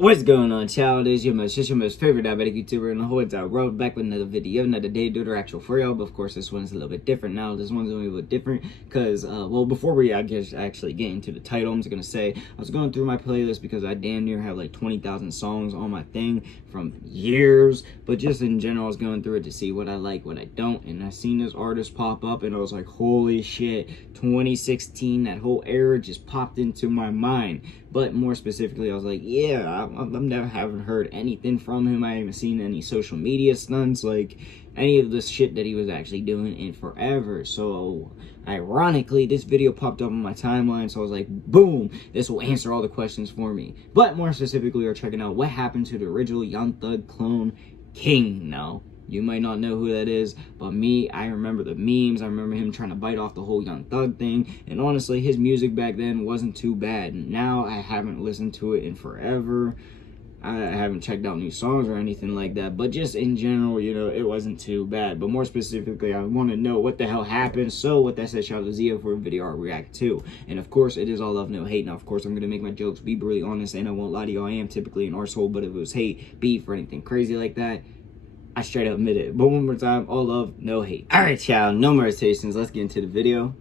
What's going on, child? It's your most favorite diabetic YouTuber in the whole entire world, back with another video, another day, do the actual for y'all. But of course, this one's a little bit different now. This one's gonna be a little different because, well, before we actually get into the title, I'm just gonna say I was going through my playlist because I damn near have like 20,000 songs on my thing from years. But just in general, I was going through it to see what I like, what I don't, and I seen this artist pop up, and I was like, holy shit! 2016, that whole era just popped into my mind. But more specifically, I was like, yeah, haven't heard anything from him. I haven't seen any social media stunts, like any of the shit that he was actually doing in forever. So ironically, this video popped up on my timeline, so I was like, boom, this will answer all the questions for me. But more specifically, we're checking out what happened to the original Young Thug clone, Kyyngg. Now, you might not know who that is, but me, I remember the memes. I remember him trying to bite off the whole Young Thug thing. And honestly, his music back then wasn't too bad. Now, I haven't listened to it in forever. I haven't checked out new songs or anything like that. But just in general, you know, it wasn't too bad. But more specifically, I want to know what the hell happened. So with that said, shout out to Zio for a video I react to. And of course, it is all love, no hate. Now, of course, I'm going to make my jokes, be brutally honest, and I won't lie to you. I am typically an arsehole, but if it was hate, beef, or anything crazy like that, I straight up admit it. But one more time, all love, no hate. Alright, y'all, no more hesitations. Let's get into the video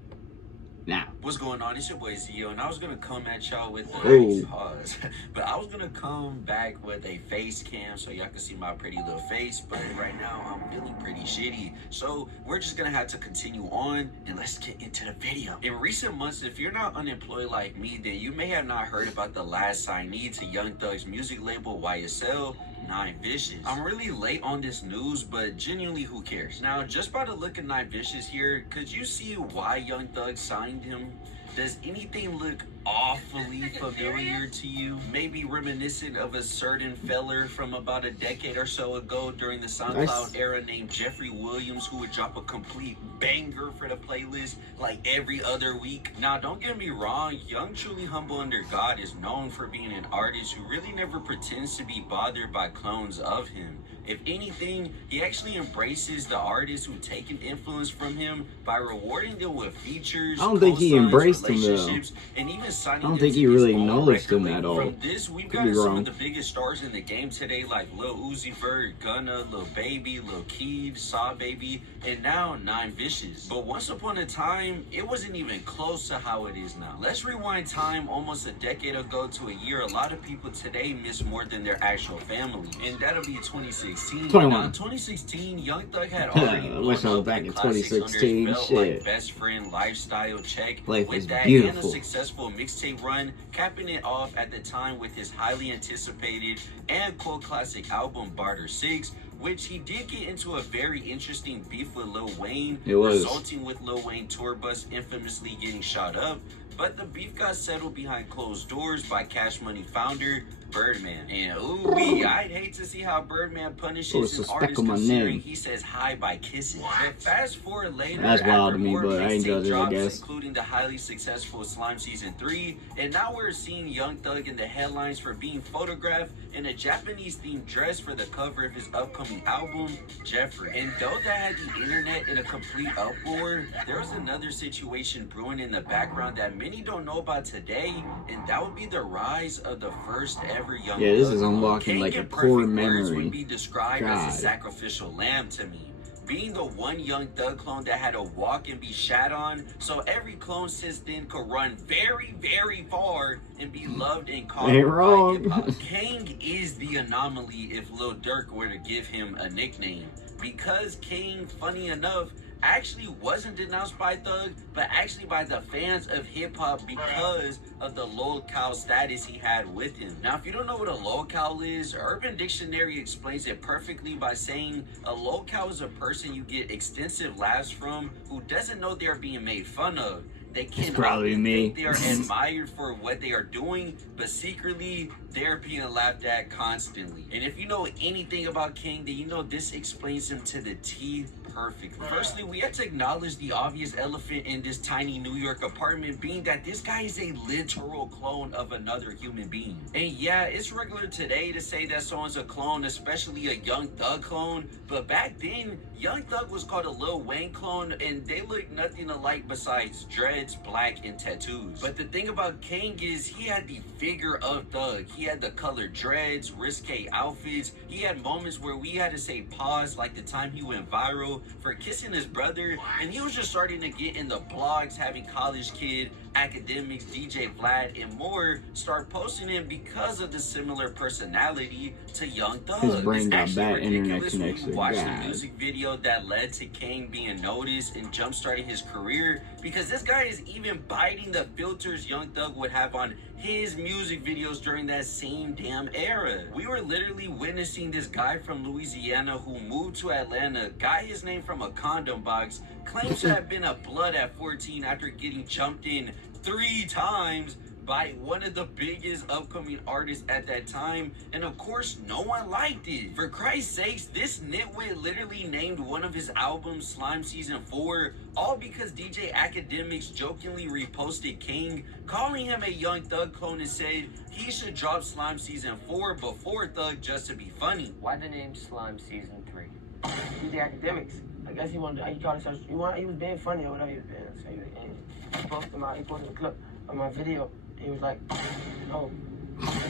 now. What's going on? It's your boy Zio, and I was gonna come at y'all with Ooh. pause, but I was gonna come back with a face cam so y'all can see my pretty little face. But right now I'm feeling pretty shitty, so we're just gonna have to continue on and let's get into the video. In recent months, if you're not unemployed like me, then you may have not heard about the last signee to Young Thug's music label YSL, 9 Vicious. I'm really late on this news, but genuinely, who cares? Now, just by the look of 9 Vicious here, could you see why Young Thug signed him? Does anything look awfully familiar to you? Maybe reminiscent of a certain feller from about a decade or so ago during the SoundCloud era named Jeffrey Williams, who would drop a complete banger for the playlist like every other week. Now, don't get me wrong, Young Truly Humble Under God is known for being an artist who really never pretends to be bothered by clones of him. If anything, he actually embraces the artists who take an influence from him by rewarding them with features. I don't think he embraced him though. And even signing I don't think he really acknowledged him at all. From this, we've got some of the biggest stars in the game today, like Lil Uzi Vert, Gunna, Lil Baby, Lil Kyyngg, Saw Baby, and now 9 Vicious. But once upon a time, it wasn't even close to how it is now. Let's rewind time almost a decade ago to a year a lot of people today miss more than their actual family, and that'll be 2016. 21. Now, in 2016, Young Thug had already I wish I was back in 2016. belt, like Best Friend, Lifestyle, Check. Life with is that beautiful. and a successful mixtape run, capping it off at the time with his highly anticipated and cult classic album Barter 6, which he did get into a very interesting beef with Lil Wayne, resulting with Lil Wayne tour bus infamously getting shot up. But the beef got settled behind closed doors by Cash Money founder Birdman. And ooh-wee, I'd hate to see how Birdman punishes an artist considering he says hi by kissing. But fast forward later, that's wild to me, more but I ain't judging, I guess. Including the highly successful Slime Season 3, and now we're seeing Young Thug in the headlines for being photographed in a Japanese-themed dress for the cover of his upcoming album, Jeffrey. And though that had the internet in a complete uproar, there was another situation brewing in the background that many don't know about today, and that would be the rise of the first ever Young Thug. Yeah, this is unlocking Kyyngg like a in core perfect words memory. would be described as a sacrificial lamb to me. Being the one Young Thug clone that had to walk and be shat on, so every clone since then could run very, very far and be loved and called by hip-hop. Kyyngg is the anomaly if Lil Durk were to give him a nickname, because Kyyngg, funny enough, actually wasn't denounced by Thug, but actually by the fans of hip-hop because of the lolcow status he had with him. Now, if you don't know what a lolcow is, Urban Dictionary explains it perfectly by saying a lolcow is a person you get extensive laughs from who doesn't know they're being made fun of. They can probably me. They are admired for what they are doing, but secretly they're being laughed at constantly. And if you know anything about Kyyngg, then you know this explains him to the T perfectly. Firstly, we have to acknowledge the obvious elephant in this tiny New York apartment, being that this guy is a literal clone of another human being. And yeah, it's regular today to say that someone's a clone, especially a Young Thug clone, but back then, Young Thug was called a Lil Wayne clone, and they looked nothing alike besides dreads, black, and tattoos. But the thing about Kyyngg is he had the figure of Thug. He had the colored dreads, risque outfits. He had moments where we had to say pause, like the time he went viral for kissing his brother. And he was just starting to get in the blogs, having College Kid, Academics, DJ Vlad, and more start posting him because of the similar personality to Young Thug. His brain got It's bad actually internet ridiculous when you connection. watch the God. music video that led to Kyyngg being noticed and jump-starting his career, because this guy is even biting the filters Young Thug would have on his music videos during that same damn era. We were literally witnessing this guy from Louisiana who moved to Atlanta, got his name from a condom box, claims to have been a blood at 14 after getting jumped in 3 times by one of the biggest upcoming artists at that time, and of course no one liked it. For Christ's sakes, this nitwit literally named one of his albums Slime Season 4, all because DJ Academics jokingly reposted Kyyngg, calling him a Young Thug clone, and said he should drop Slime Season 4 before Thug just to be funny. Why the name Slime Season 3? DJ Academics. I guess he wanted, he called himself, he was being funny or whatever he was being. So he posted a clip of my video. He was like, oh,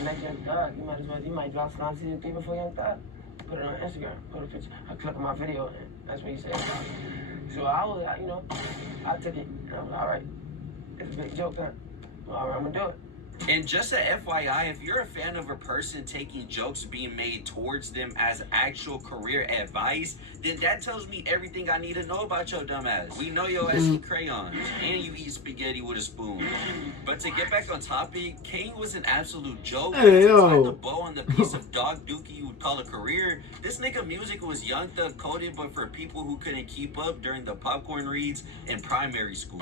like Young Thug, you might drop Slime Season 3 before Young Thug. Put it on Instagram, put a picture, a clip of my video, and that's what he said. So I took it, and I was all right. It's a big joke, huh? All right, I'm gonna do it. And just a FYI, if you're a fan of a person taking jokes being made towards them as actual career advice, then that tells me everything I need to know about your dumb ass. We know your ass eat crayons, and you eat spaghetti with a spoon. But to get back on topic, Kyyngg was an absolute joke. Hey, To yo. tie the bow on the piece of dog dookie you would call a career, this nigga music was Young Thug coded, but for people who couldn't keep up during the popcorn reads in primary school.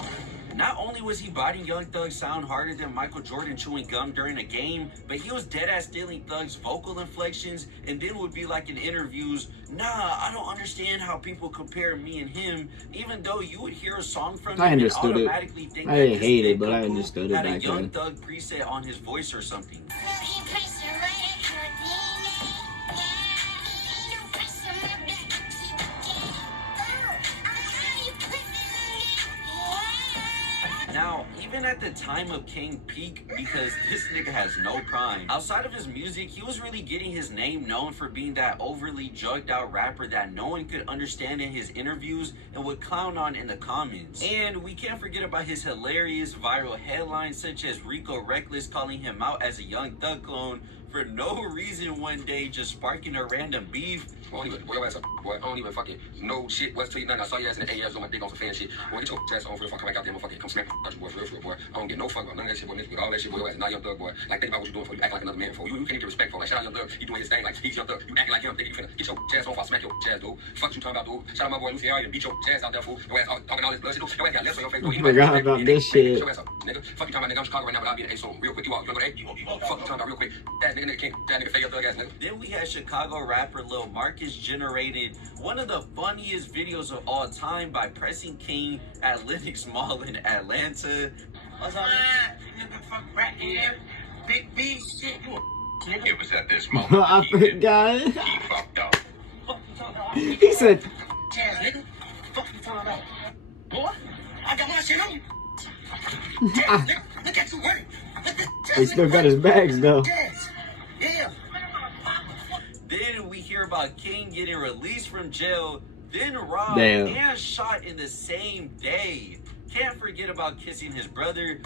Not only was he biting Young Thug's sound harder than Michael Jordan chewing gum during a game, but he was dead-ass stealing Thug's vocal inflections, and then would be like in interviews, nah, I don't understand how people compare me and him, even though you would hear a song from him I and understood it. automatically think I that didn't this hate it, nigga but I who understood it had a back Young then. Thug preset on his voice or something. Now, even at the time of Kyyngg peak, because this nigga has no prime, outside of his music, he was really getting his name known for being that overly drugged out rapper that no one could understand in his interviews and would clown on in the comments. And we can't forget about his hilarious viral headlines, such as Rico Reckless calling him out as a Young Thug clone for no reason one day, just sparking a random beef. Boy, your ass up, boy. I don't even fucking know shit. What's to you nothing? I saw your ass in the AS on my dick on some fan shit. Boy, get your ass on for real. Come back out there, motherfucker. Come smack out you, boy, for real, boy. I don't get no fuck about none of that shit, boy. Nigga, with all that shit, boy, your ass not Young Thug, boy. Like, think about what you doing for. You act like another man for. You can't get respect for. Like, shout out Young Thug. He doing his thing like he's Young Thug. You acting like him, thinking you finna get your ass on for. I smack your ass, dude. Fuck you talking about, dude. Shout out my boy Lucy Arian. Beat your ass out there, fool. Your ass talking all this blood shit, dude. Your ass got less on your face, dude. I forgot about this shit. Your ass up, nigga. Fuck you talking about, nigga. I'm Chicago right now, but I'll be in A soon. Real quick. You out. You wanna go to A? Fuck you talking about real quick. That nigga can't. That nigga fake Young Thug ass, nigga. Then we had Chicago rapper Lil Marcus generated one of the funniest videos of all time by pressing Kyyngg at Lenox Mall in Atlanta. What's up, nigga? Fuck right here. Big B shit. You a nigga. It was at this moment I he did- forgot. he fucked up. Fuck you talking about? He said, Jazz, nigga. Fuck you talking about? Boy, I got my shit on you. Jazz, nigga. Look at you working. he still got his bags though. Jazz. Yeah. Then we hear about Kyyngg getting released from jail, then robbed Damn. and shot in the same day. Can't forget about kissing his brother.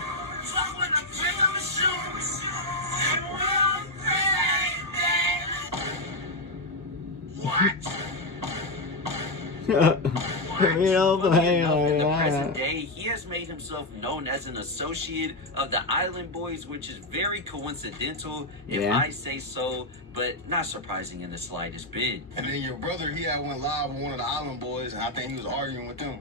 In the present day, he has made himself known as an associate of the Island Boys, which is very coincidental, if Yeah. I say so, but not surprising in the slightest bit. And then your brother, he had went live with one of the Island Boys, and I think he was arguing with them.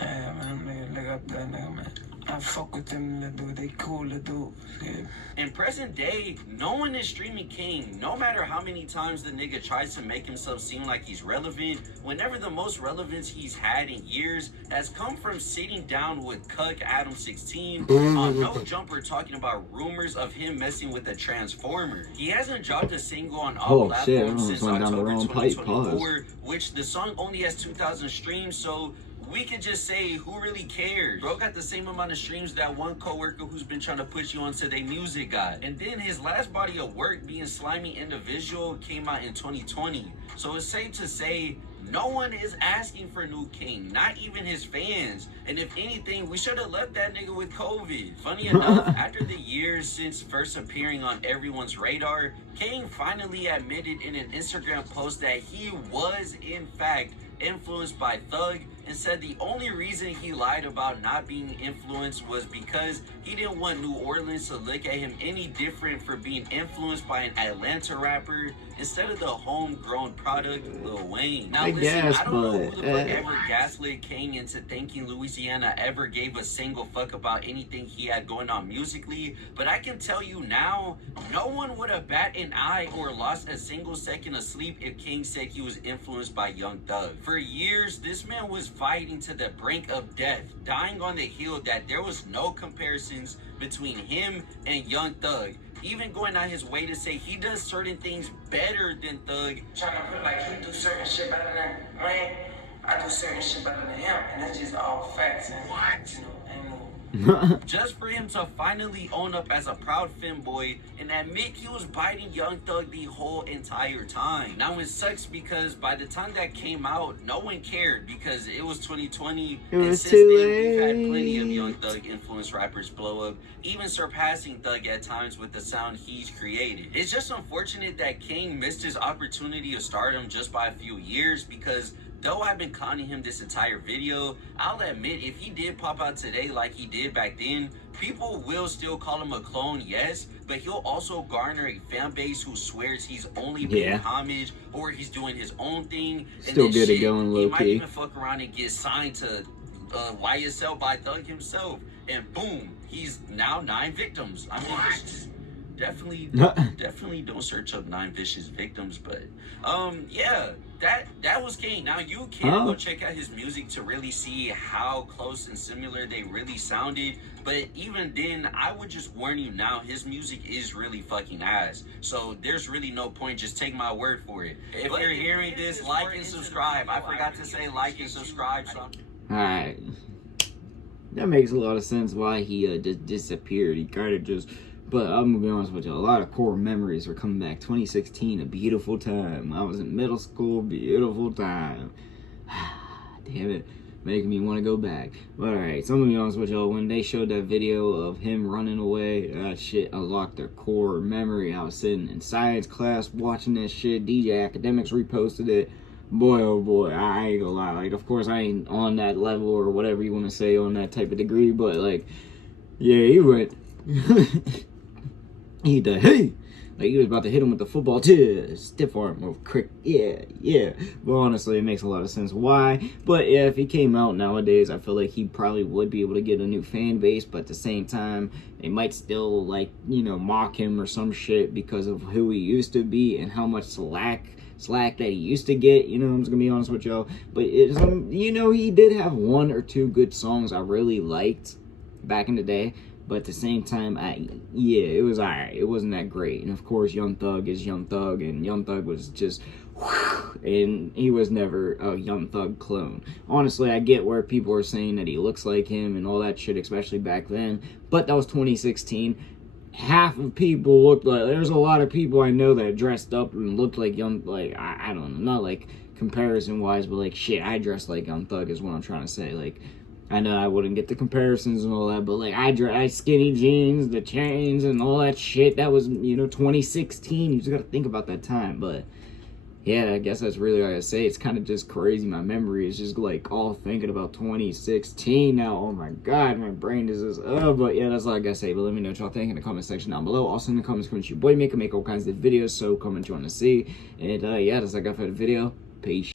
Yeah, man, look up that nigga, man. I fuck with them, little dude. They cool, little dude. Yeah. In present day, no one is streaming Kyyngg. No matter how many times the nigga tries to make himself seem like he's relevant, whenever the most relevance he's had in years has come from sitting down with Cuck Adam 16 on No Jumper talking about rumors of him messing with a Transformer. He hasn't dropped a single on all Oh, shit, I platforms almost since went down the October wrong pipe. 2024, which the song only has 2,000 streams, so we could just say, who really cares? Bro got the same amount of streams that one coworker who's been trying to push you onto their music got. And then his last body of work, being Slimy Individual, came out in 2020. So it's safe to say no one is asking for new Kyyngg, not even his fans. And if anything, we should have left that nigga with COVID. Funny enough, after the years since first appearing on everyone's radar, Kyyngg finally admitted in an Instagram post that he was, in fact, influenced by Thug, and said the only reason he lied about not being influenced was because he didn't want New Orleans to look at him any different for being influenced by an Atlanta rapper instead of the homegrown product Lil Wayne. Now listen, I don't know who the fuck ever gaslit Kyyngg into thinking Louisiana ever gave a single fuck about anything he had going on musically, but I can tell you now, no one would have bat an eye or lost a single second of sleep if Kyyngg said he was influenced by Young Thug. For years, this man was fighting to the brink of death, dying on the hill that there was no comparisons between him and Young Thug, even going out his way to say he does certain things better than Thug. Trying to put like he do certain shit better than Wayne, I do certain shit better than him, and that's just all facts. And what? You know, ain't no. Just for him to finally own up as a proud femboy and admit he was biting Young Thug the whole entire time. Now it sucks because by the time that came out, no one cared because it was 2020. It was and since too then, we've had late. plenty of Young Thug influenced rappers blow up, even surpassing Thug at times with the sound he's created. It's just unfortunate that Kyyngg missed his opportunity of stardom just by a few years, because though I've been clowning him this entire video, I'll admit if he did pop out today like he did back then, people will still call him a clone, yes, but he'll also garner a fan base who swears he's only paying homage or he's doing his own thing. Still and good at going low he might key. even fuck around and get signed to YSL by Thug himself, and boom, he's now 9 victims. I mean, definitely don't search up 9 vicious victims, but yeah, that was Kyyngg. Now you can go check out his music to really see how close and similar they really sounded, but even then, I would just warn you now, his music is really fucking ass, so there's really no point, just take my word for it. If you're hearing this, like and subscribe. I forgot to say like and subscribe. Alright, that makes a lot of sense why he just disappeared. He kind of just, but I'm gonna be honest with you, a lot of core memories are coming back. 2016, a beautiful time. I was in middle school, beautiful time. Damn it, making me want to go back. But alright, so I'm gonna be honest with y'all, when they showed that video of him running away, that shit unlocked their core memory. I was sitting in science class watching that shit. DJ Academics reposted it. Boy, oh boy, I ain't gonna lie. Like, of course, I ain't on that level or whatever you want to say on that type of degree, but like, yeah, he went. He did, hey! Like, he was about to hit him with the football, too. Stiff arm or crick. Yeah. But honestly, it makes a lot of sense why. But yeah, if he came out nowadays, I feel like he probably would be able to get a new fan base. But at the same time, they might still, like, you know, mock him or some shit because of who he used to be and how much slack that he used to get, you know. I'm just gonna be honest with y'all, but it's, you know, he did have 1 or 2 good songs I really liked back in the day, but at the same time, yeah, it was alright. It wasn't that great. And of course, Young Thug is Young Thug, and Young Thug was just and he was never a Young Thug clone. Honestly, I get where people are saying that he looks like him and all that shit, especially back then, but that was 2016. Half of people looked like, there's a lot of people I know that dressed up and looked like Young, like, I don't know, not like comparison wise, but like, shit, I dressed like Young Thug is what I'm trying to say. Like, I know I wouldn't get the comparisons and all that, but like, I skinny jeans, the chains and all that shit, that was, you know, 2016, you just gotta think about that time. But yeah, I guess that's really all I gotta say. It's kind of just crazy. My memory is just like all thinking about 2016 now. Oh my god, my brain is just, but yeah, that's all I gotta say. But let me know what y'all think in the comment section down below. Also in the comments, your boy make all kinds of videos, so comment you want to see. And yeah, that's all I got for the video. Peace.